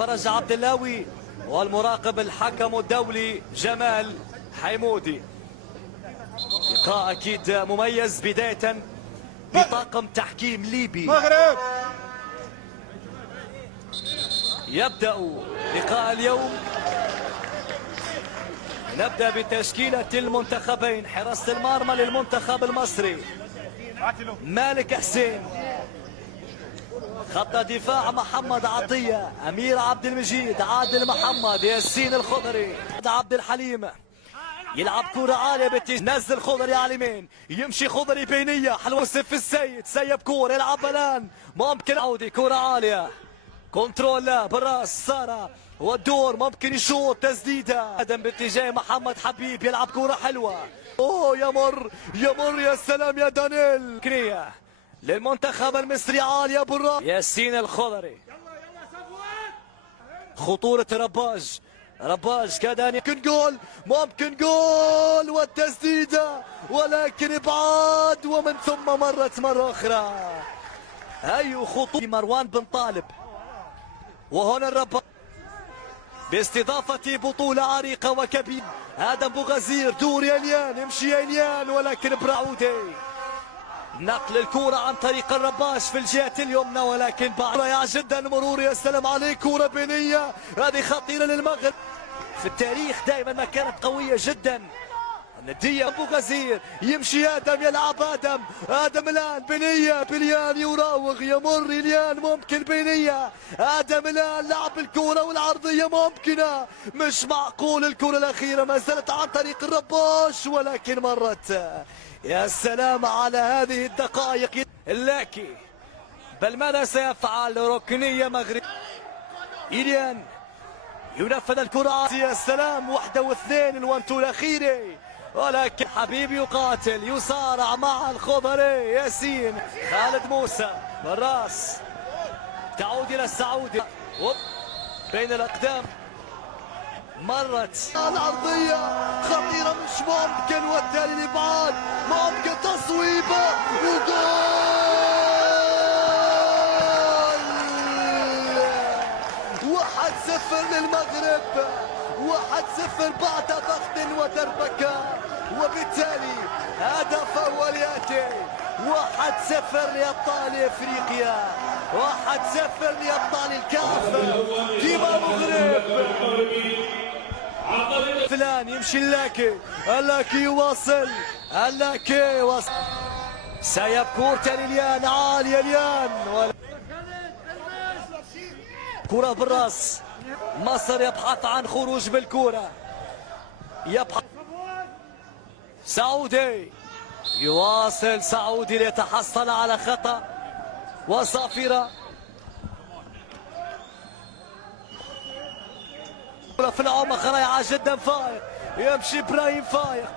فرج عبد اللاوي والمراقب الحكم الدولي جمال حيمودي. لقاء اكيد مميز بدايه بطاقم تحكيم ليبي. مغرب يبدا لقاء اليوم. نبدا بتشكيله المنتخبين. حراسه المرمى للمنتخب المصري مالك حسين، خط دفاع محمد عطية، أمير عبد المجيد، عادل محمد، ياسين الخضري، عبد الحليم. يلعب كرة عالية نزل خضري على اليمين، يمشي خضري بينية حلوة. يوسف السيد سيب كورة يلعب بلان، ممكن عودي كرة عالية كنترول بالراس سارة والدور ممكن يشوط تسديدة ادم باتجاه محمد حبيب. يلعب كرة حلوة، اوه يمر يا سلام يا دانيل. كريه للمنتخب المصري عالية بالراس ياسين الخضري. خطورة رباج كادان ممكن جول والتسديدة ولكن ابعاد ومن ثم مرت مرة أخرى. أي خطورة مروان بن طالب. وهنا الرباج باستضافة بطولة عريقة وكبيرة. آدم بوغزير دور يليان يمشي يليان ولكن براعودي. نقل الكرة عن طريق الرباش في الجهة اليمنى ولكن بعد رائع جدا مرور. يا سلام عليك كرة بينية هذه خطيرة للمغرب. في التاريخ دائما ما كانت قوية جدا. ندية ابو غزير يمشي ادم يلعب ادم الان بنية بليان يراوغ يمر اليان ممكن بنية ادم الان لعب الكرة والعرضية ممكنة. مش معقول الكرة الاخيرة ما زالت عن طريق الرباش ولكن مرت. يا سلام على هذه الدقائق. اللاكي بل ماذا سيفعل؟ ركنية مغرب. إليان ينفذ الكرة. يا سلام واحدة واثنين الوانتو الأخيرة ولكن حبيب يقاتل يصارع مع الخضري. ياسين خالد موسى بالراس تعود إلى السعودي بين الأقدام مرت العرضية خطيرة مش ممكن والتالي الإبعاد ممكن تصويبة وجول 1-0 للمغرب 1-0 بعد ضغط وتربكة وبالتالي هدف أول يأتي 1-0 لأبطال إفريقيا 1-0 لأبطال الكاف ديما المغرب. فلان يمشي اللاكي يواصل سيب كورة لليان عالية اليان كرة بالراس. مصر يبحث عن خروج بالكرة يبحث سعودي يواصل سعودي ليتحصل على خطأ وصافرة في العمق رائعة جدا. فايق يمشي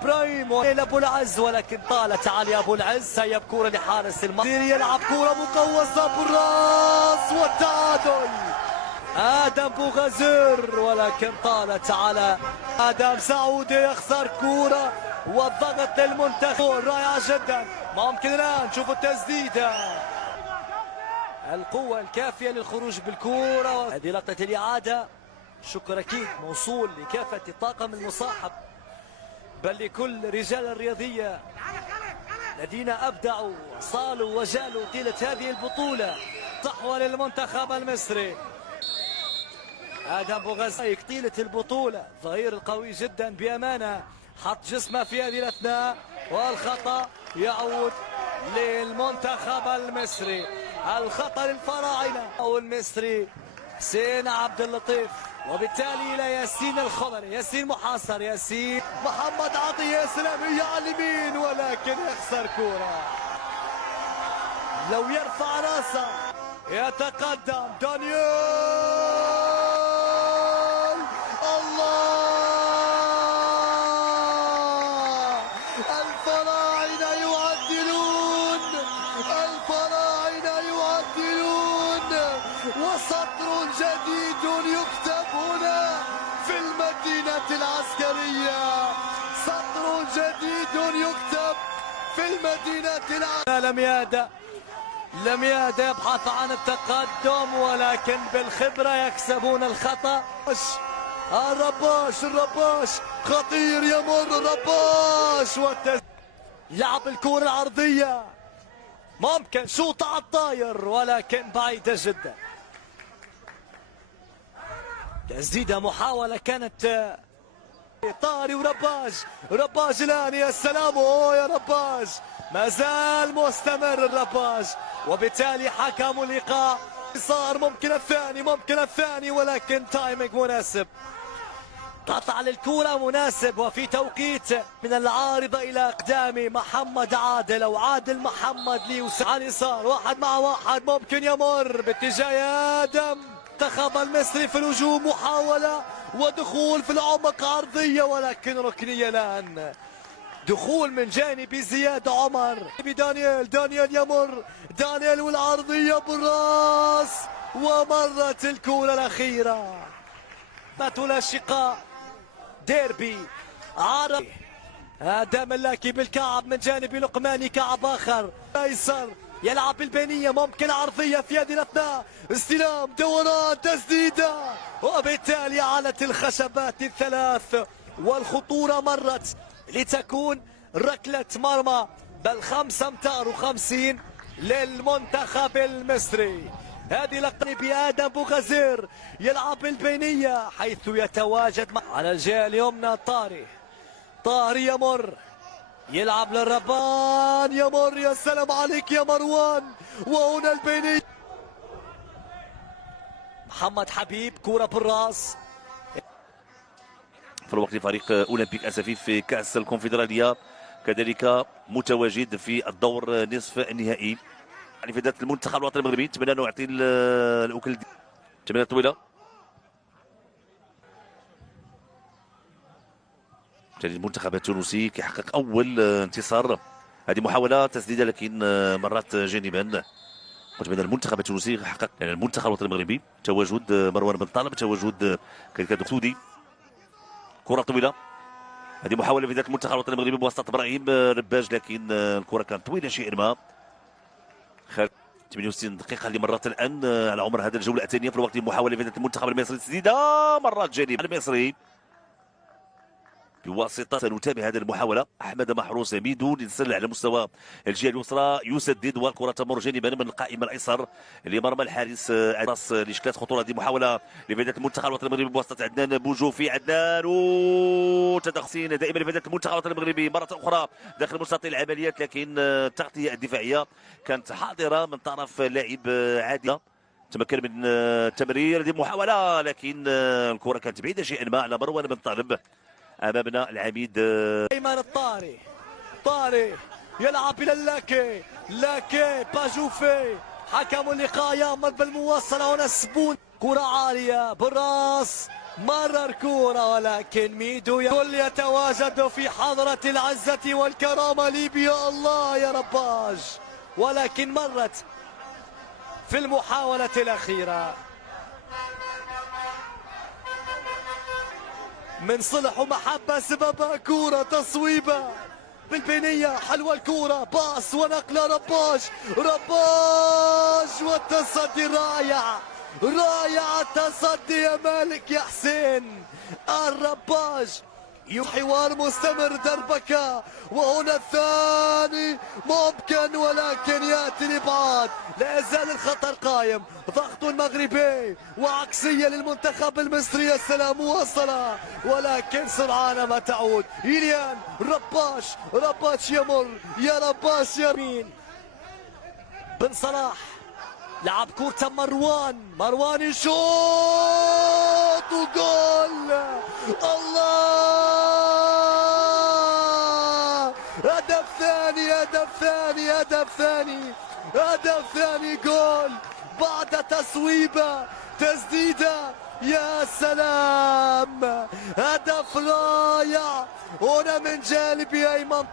برايم الى ابو العز ولكن طالت علي ابو العز. سيب كرة لحارس المرمى يلعب كرة مقوسة بالراس والتعادل. آدم بوغزير ولكن طالت على آدم. سعودي يخسر كرة والضغط للمنتخب رائعة جدا. ممكن الآن نشوف التسديدة القوة الكافية للخروج بالكرة. هذه لقطة الإعادة. شكر أكيد موصول لكافة الطاقم المصاحب بل لكل رجال الرياضية الذين أبدعوا صالوا وجالوا طيلة هذه البطولة. صحوة للمنتخب المصري. آدم بوغزير طيلة البطولة ظهير القوي جدا بأمانة حط جسمه في هذه الأثناء والخطأ يعود للمنتخب المصري. الخطأ للفراعنة أو المصري حسين عبد اللطيف وبالتالي إلى ياسين الخضري. ياسين محاصر ياسين محمد عطية سلامية على اليمين ولكن يخسر كرة. لو يرفع راسه يتقدم دانيال. وسطر جديد يكتب هنا في المدينة العسكرية. سطر جديد يكتب في المدينة العسكرية. لم يهدأ لمياد يبحث عن التقدم ولكن بالخبرة يكسبون الخطأ. الرباش خطير، يمر الرباش لعب الكرة العرضية، ممكن شوط على الطاير ولكن بعيدة جدا. تسديدة محاولة كانت طاري ورباج الآن، يا سلام يا رباج، ما زال مستمر الرباج، وبالتالي حكم اللقاء صار ممكن الثاني ولكن تايمينج مناسب، قطع للكرة مناسب وفي توقيت من العارضة إلى أقدام محمد عادل أو عادل محمد ليوسف على اليسار، 1 مع 1 ممكن يمر باتجاه آدم. منتخب المصري في الهجوم، محاولة ودخول في العمق عرضية ولكن ركنية الآن، دخول من جانب زياد عمر دانيال يمر، دانيال والعرضية بالراس ومرت الكرة الأخيرة. الأشقاء ديربي عربي، آدم اللاكي بالكعب من جانب لقماني، كعب آخر أيسر يلعب بالبينية، ممكن عرضية في هذه الأثناء، استلام دوران تسديدة، وبالتالي علت الخشبات الثلاث والخطورة مرت لتكون ركلة مرمى، بل 5 أمتار و50 للمنتخب المصري. هذه لقطة بآدم بوغزير يلعب بالبينية حيث يتواجد على الجهة اليمنى طاري يمر، يلعب للربان، يمر، يا سلام عليك يا مروان، وهنا البينية محمد حبيب، كرة بالراس. في الوقت فريق اولمبيك اسفي في كاس الكونفدراليه كذلك متواجد في الدور نصف النهائي. يعني في ذات المنتخب الوطني المغربي نتمنى انه يعطي الاكل تمريره طويله، المنتخب التونسي كيحقق اول انتصار. هذه محاوله تسديده لكن مرات جانبا. نتمنى المنتخب التونسي يحقق، يعني المنتخب الوطني المغربي تواجد مروان بن طالب، تواجد كدكتودي، كره طويله. هذه محاوله في ذات المنتخب الوطني المغربي بواسطه ابراهيم رباج لكن الكره كانت طويله شيئا ما. 68 دقيقة اللي مرت الآن على عمر هذا الجولة الثانية. في الوقت المحاولة في المنتخب المصري تسديدة مرات جانب المصري بواسطة، سنتابع هذه المحاولة. أحمد محروس بدون ينسل على مستوى الجهة اليسرى يسدد والكرة تمر جانبا من القائم الأيسر لمرمى الحارس لإشكال خطورة. هذه محاولة لفائدة المنتخب الوطني المغربي بواسطة عدنان بوجوفي، عدنان وتدخسين دائما لفائدة المنتخب الوطني المغربي مرة أخرى داخل مستطيل العمليات، لكن التغطية الدفاعية كانت حاضرة من طرف لاعب عادل، تمكن من التمرير. هذه محاولة لكن الكرة كانت بعيدة شيئا ما على مروان بن طالب. امامنا العميد ايمن طاري يلعب الى لاكي باجوفي، حكم اللقاء يامر بالمواصله هنا السبون، كره عاليه بالراس، مرر كره ولكن ميدو الكل يتواجد في حضره العزه والكرامه. ليبيا الله يا رباج، ولكن مرت في المحاوله الاخيره من صلح ومحبة سببها كورة تصويبة بالبينية، حلوة الكورة، باص ونقلة رباج والتصدي رائع التصدي يا مالك يا حسين. الرباج حوار مستمر، دربكة، وهنا الثاني ممكن ولكن ياتي لبعض، لا يزال الخطر قائم، ضغط مغربي وعكسية للمنتخب المصري. يا سلام مواصلة ولكن سرعان ما تعود. إليان رباش يمر، يا رباش يمين بن صلاح، لعب كورة مروان يشوط وجول، الله، هدف ثاني جول بعد تصويبة تسديدة، يا سلام، هدف رائع هنا من جانب أيمن